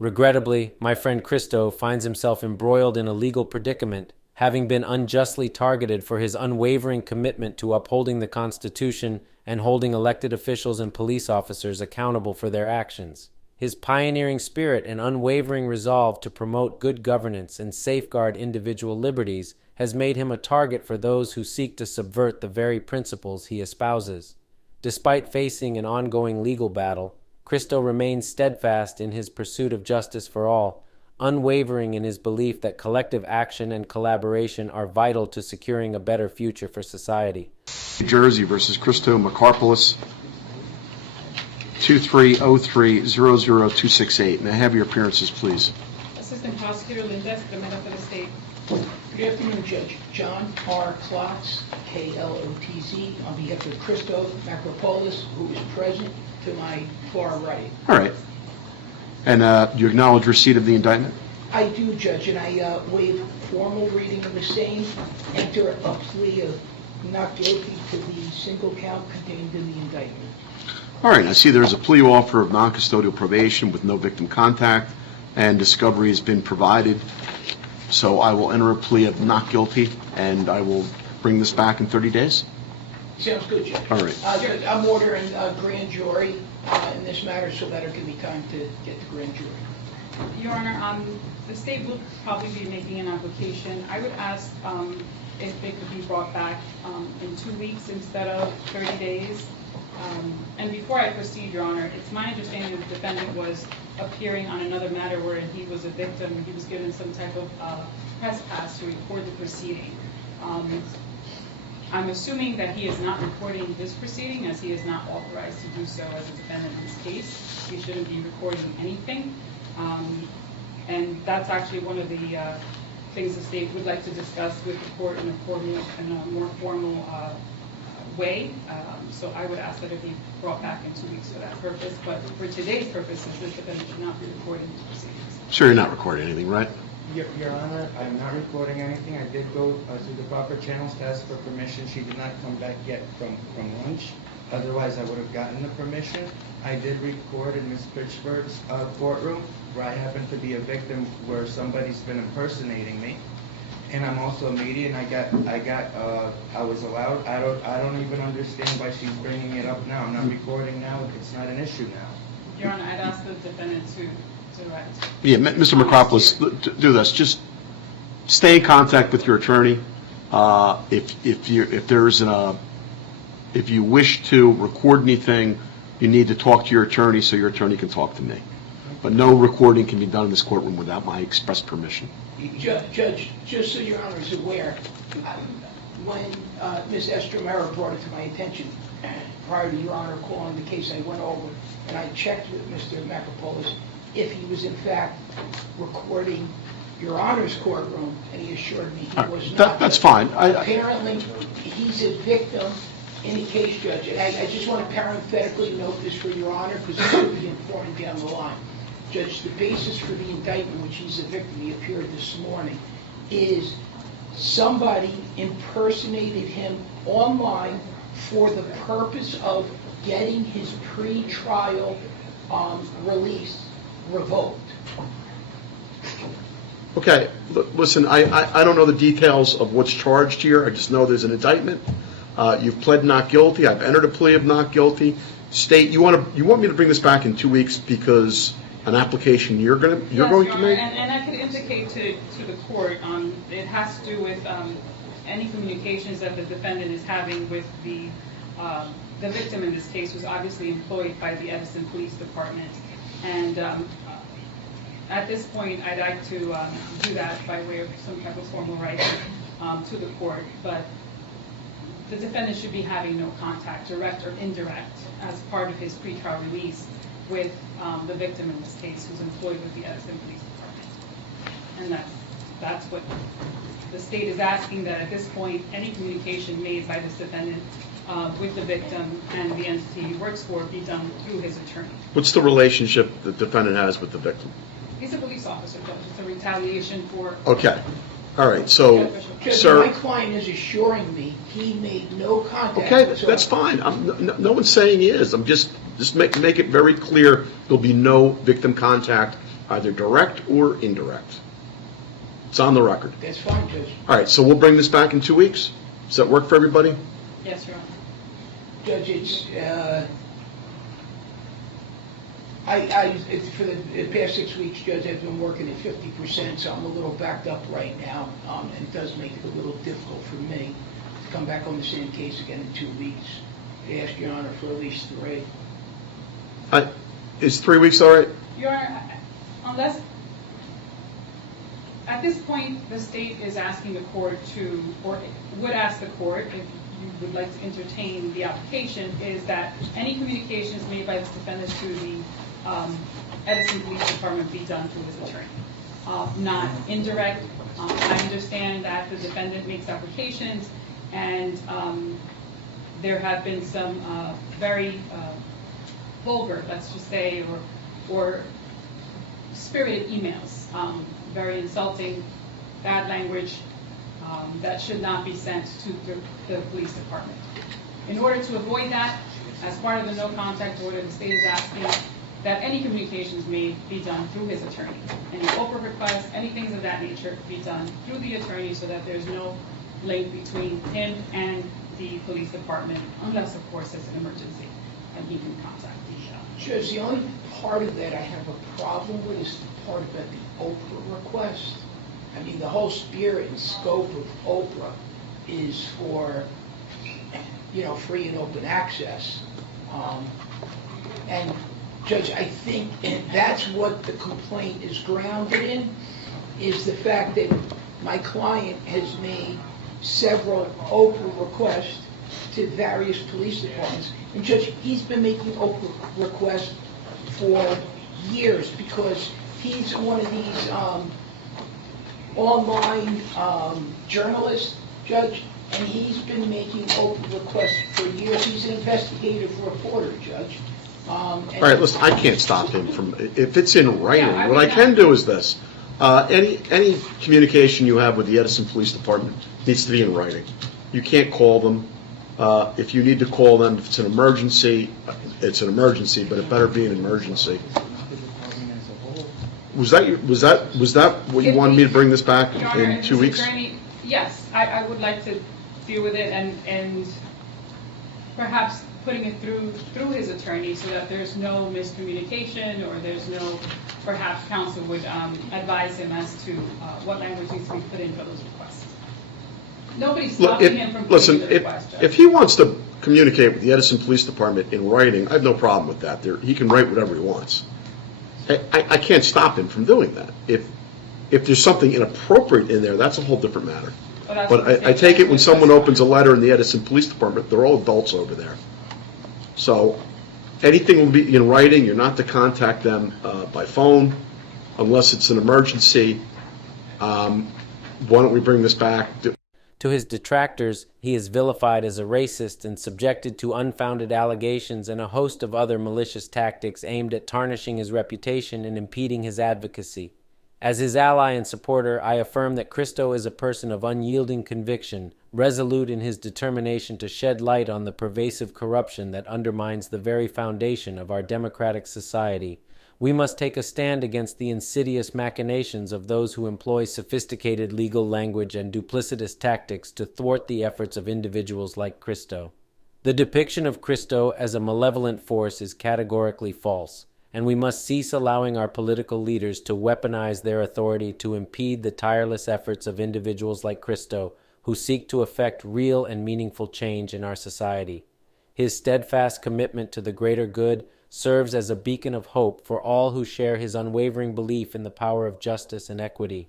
Regrettably, my friend Christo finds himself embroiled in a legal predicament, having been unjustly targeted for his unwavering commitment to upholding the Constitution and holding elected officials and police officers accountable for their actions. His pioneering spirit and unwavering resolve to promote good governance and safeguard individual liberties has made him a target for those who seek to subvert the very principles he espouses. Despite facing an ongoing legal battle, Christo remains steadfast in his pursuit of justice for all, unwavering in his belief that collective action and collaboration are vital to securing a better future for society. New Jersey versus Christo Makropoulos, 2303-00268. May I have your appearances, please? Assistant Prosecutor Linda Estremera for the state. Good afternoon, Judge. John R. Klotz, K-L-O-T-Z, on behalf of Christo Makropoulos, who is present to my far right. All right. And you acknowledge receipt of the indictment? I do, Judge, and I waive formal reading of the same, enter a plea of not guilty to the single count contained in the indictment. All right. I see there's a plea offer of non-custodial probation with no victim contact, and discovery has been provided. So I will enter a plea of not guilty, and I will bring this back in 30 days. Sounds good, Judge. All right. I'm ordering a grand jury in this matter, so that'll give me time to get the grand jury. Your Honor, the state will probably be making an application. I would ask if it could be brought back in 2 weeks instead of 30 days. And before I proceed, Your Honor, it's my understanding that the defendant was appearing on another matter where he was a victim. He was given some type of press pass to record the proceeding. I'm assuming that he is not recording this proceeding, as he is not authorized to do so as a defendant in this case. He shouldn't be recording anything. And that's actually one of the things the state would like to discuss with the court in a more formal way. So I would ask that it be brought back in 2 weeks for that purpose. But for today's purposes, this defendant should not be recording the proceedings. Sure, you're not recording anything, right? Your Honor, I'm not recording anything. I did go through the proper channels to ask for permission. She did not come back yet from lunch. Otherwise, I would have gotten the permission. I did record in Ms. Pittsburgh's courtroom, where I happen to be a victim, where somebody's been impersonating me. And I'm also a media, and I was allowed. I don't even understand why she's bringing it up now. I'm not recording now. It's not an issue now. Your Honor, I'd ask the defendant to write. Yeah, Mr. Makropoulos, do this. Just stay in contact with your attorney. If you wish to record anything, you need to talk to your attorney so your attorney can talk to me. But no recording can be done in this courtroom without my express permission. Judge, just so Your Honor is aware, when Ms. Estremera brought it to my attention, prior to Your Honor calling the case, I went over and I checked with Mr. Makropoulos if he was in fact recording Your Honor's courtroom, and he assured me he was not. That's fine. Apparently, he's a victim in a case, Judge, and I just want to parenthetically note this for Your Honor, because this will be important down the line. Judge, the basis for the indictment, which he's a victim, he appeared this morning, is somebody impersonated him online for the purpose of getting his pre-trial release revoked. Okay, listen, I don't know the details of what's charged here. I just know there's an indictment. You've pled not guilty. I've entered a plea of not guilty. State, you want me to bring this back in 2 weeks because an application you're going to make? And I can indicate to the court, it has to do with any communications that the defendant is having with the victim in this case, was obviously employed by the Edison Police Department. And at this point, I'd like to do that by way of some type of formal writing to the court. But the defendant should be having no contact, direct or indirect, as part of his pretrial release with the victim in this case, who's employed with the Edison Police Department. And that's what the state is asking, that at this point, any communication made by this defendant with the victim and the entity he works for be done through his attorney. What's the relationship the defendant has with the victim? He's a police officer, Judge. It's a retaliation for... Okay. All right. So, Judge, sir... my client is assuring me he made no contact. Okay, that's fine. No one's saying he is. I'm just make it very clear there'll be no victim contact either direct or indirect. It's on the record. That's fine, Judge. All right, so we'll bring this back in 2 weeks? Does that work for everybody? Yes, Your Honor. Judge, it's, for the past 6 weeks, Judge, I've been working at 50%, so I'm a little backed up right now. And it does make it a little difficult for me to come back on the same case again in 2 weeks. I ask Your Honor for at least 3. Is 3 weeks all right? Your Honor, unless, at this point, the state is asking the court to, or would ask the court, if you would like to entertain the application, is that any communications made by this defendant to the Edison Police Department be done through his attorney. Not indirect. I understand that the defendant makes applications, and there have been some very vulgar, let's just say, or spirited emails, very insulting, bad language, that should not be sent to the police department. In order to avoid that, as part of the no contact order, the state is asking that any communications made be done through his attorney. Any Oprah requests, any things of that nature be done through the attorney so that there's no link between him and the police department, unless, of course, it's an emergency and he can contact the Judge, the only part of that I have a problem with is the part about the Oprah request. I mean, the whole spirit and scope of Oprah is for, free and open access. And Judge, I think that's what the complaint is grounded in, is the fact that my client has made several Oprah requests to various police departments. And Judge, he's been making Oprah requests for years because he's one of these online journalists, Judge, and he's been making Oprah requests for years. He's an investigative reporter, Judge. All right, listen, I can't stop him from, if it's in writing, Yeah, what I can do is this. Any communication you have with the Edison Police Department needs to be in writing. You can't call them. If you need to call them, if it's an emergency, it's an emergency, but it better be an emergency. Was that what you wanted me to bring this back Your Honor, in 2 this weeks? attorney, yes, I would like to deal with it and perhaps putting it through his attorney so that there's no miscommunication or there's no, perhaps counsel would advise him as to what language needs to be put in for those requests. Nobody's stopping him from putting in the request, Judge. If he wants to communicate with the Edison Police Department in writing, I have no problem with that. He can write whatever he wants. I can't stop him from doing that. If there's something inappropriate in there, that's a whole different matter. But I take it when someone opens a letter in the Edison Police Department, they're all adults over there. So anything will be in writing. You're not to contact them by phone unless it's an emergency. Why don't we bring this back? To his detractors, he is vilified as a racist and subjected to unfounded allegations and a host of other malicious tactics aimed at tarnishing his reputation and impeding his advocacy. As his ally and supporter, I affirm that Cristo is a person of unyielding conviction, resolute in his determination to shed light on the pervasive corruption that undermines the very foundation of our democratic society. We must take a stand against the insidious machinations of those who employ sophisticated legal language and duplicitous tactics to thwart the efforts of individuals like Cristo. The depiction of Cristo as a malevolent force is categorically false, and we must cease allowing our political leaders to weaponize their authority to impede the tireless efforts of individuals like Cristo who seek to effect real and meaningful change in our society. His steadfast commitment to the greater good serves as a beacon of hope for all who share his unwavering belief in the power of justice and equity.